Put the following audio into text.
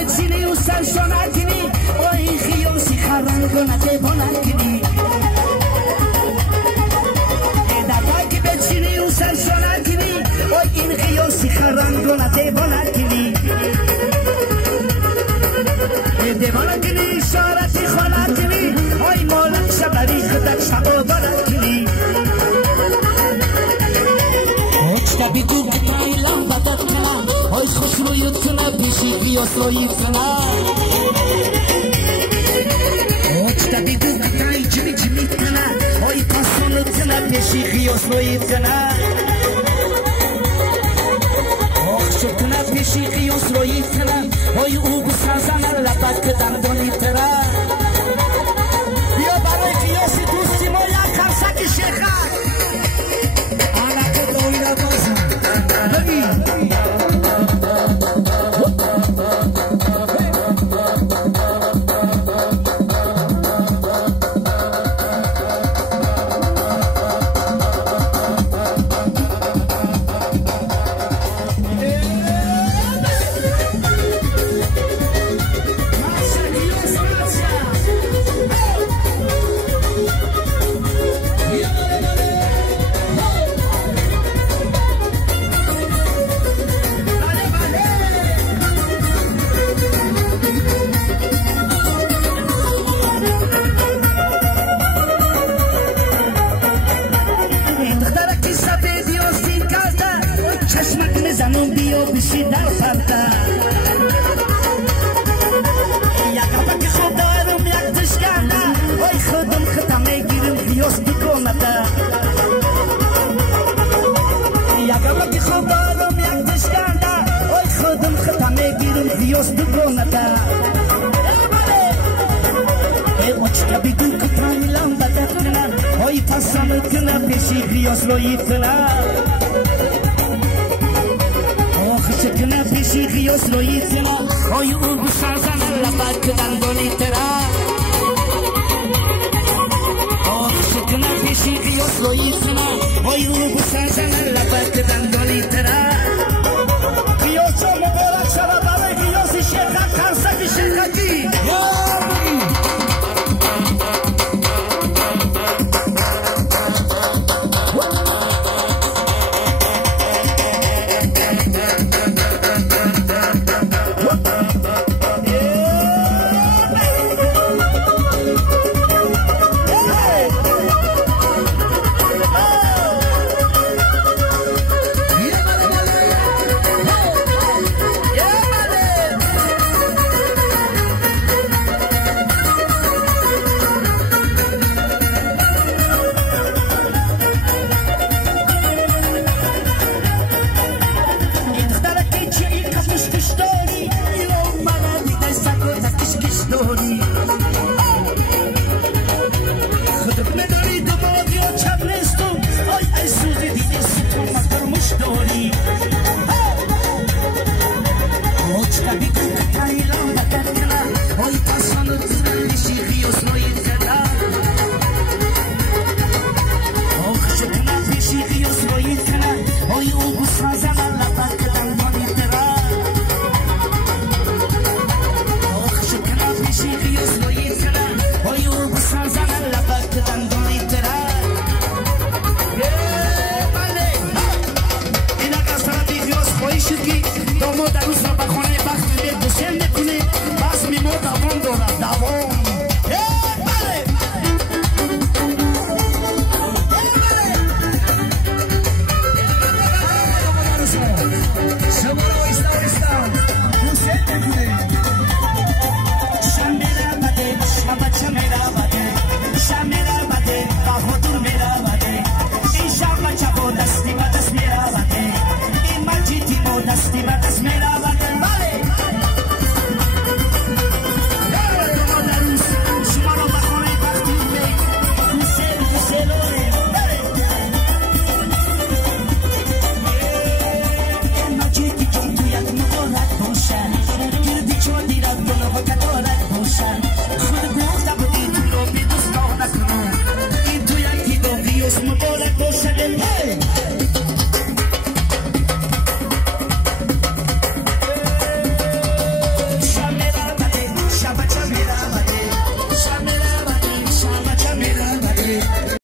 بچینی و سرشانکنی وای خیاسی خرنگانه بانکنی دکاکی بچینی و سرشانکنی وای این خیاسی خرنگانه بانکنی دیوانکنی اشارتی خانکنی وای مالک شبری خدک شبا بانکنی Tabi tu kitai lambatat kana, oy khusroyut kana, bishi qiyosloyut kana. Tabi tu kitai jimi jimi kana, oy pasonut kana, bishi qiyosloyut kana. Okhshut kana, bishi qiyosloyut kana, oy u bisazan labat kadan donit tara. Bia baroy qiyosi dosti moya karsaki shekha. Tabi tu kitai lambatat